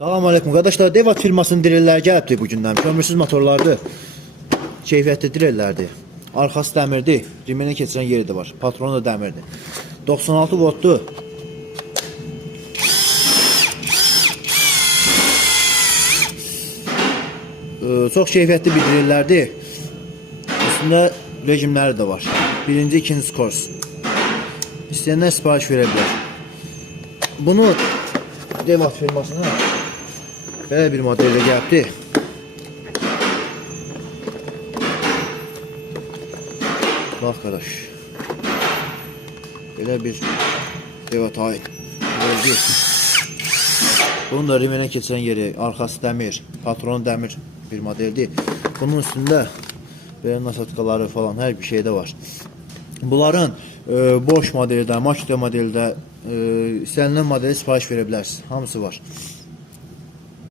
Salam aleyküm qardaşlar. Devat firmasının direlləri gəlibdi bu gündən. Kömürsüz motorlardır. Keyfiyyətli direllərdir. Arxası dəmirdir. Rimenə keçirən yeri də var. Patronu da dəmirdir. 96 voltdur. Çox keyfiyyətli bir direllərdir. Üstündə rejimləri də var. Birinci, ikinci kurs. İstəyənlər sipariş verə bilər. Bunu Devat firmasına belə bir modeldə gəlibdi. Bax qardaş. Belə bir Devat ait modeldir. Bunun da rimenə keçən yeri, arxası dəmir, patronu dəmir bir modeldir. Bunun üstündə belə nasatkaları falan hər bir şey də var. Bunların boş modeldə, makina modeldə istənilən modeli sipariş verə bilərsiniz. Hamısı var.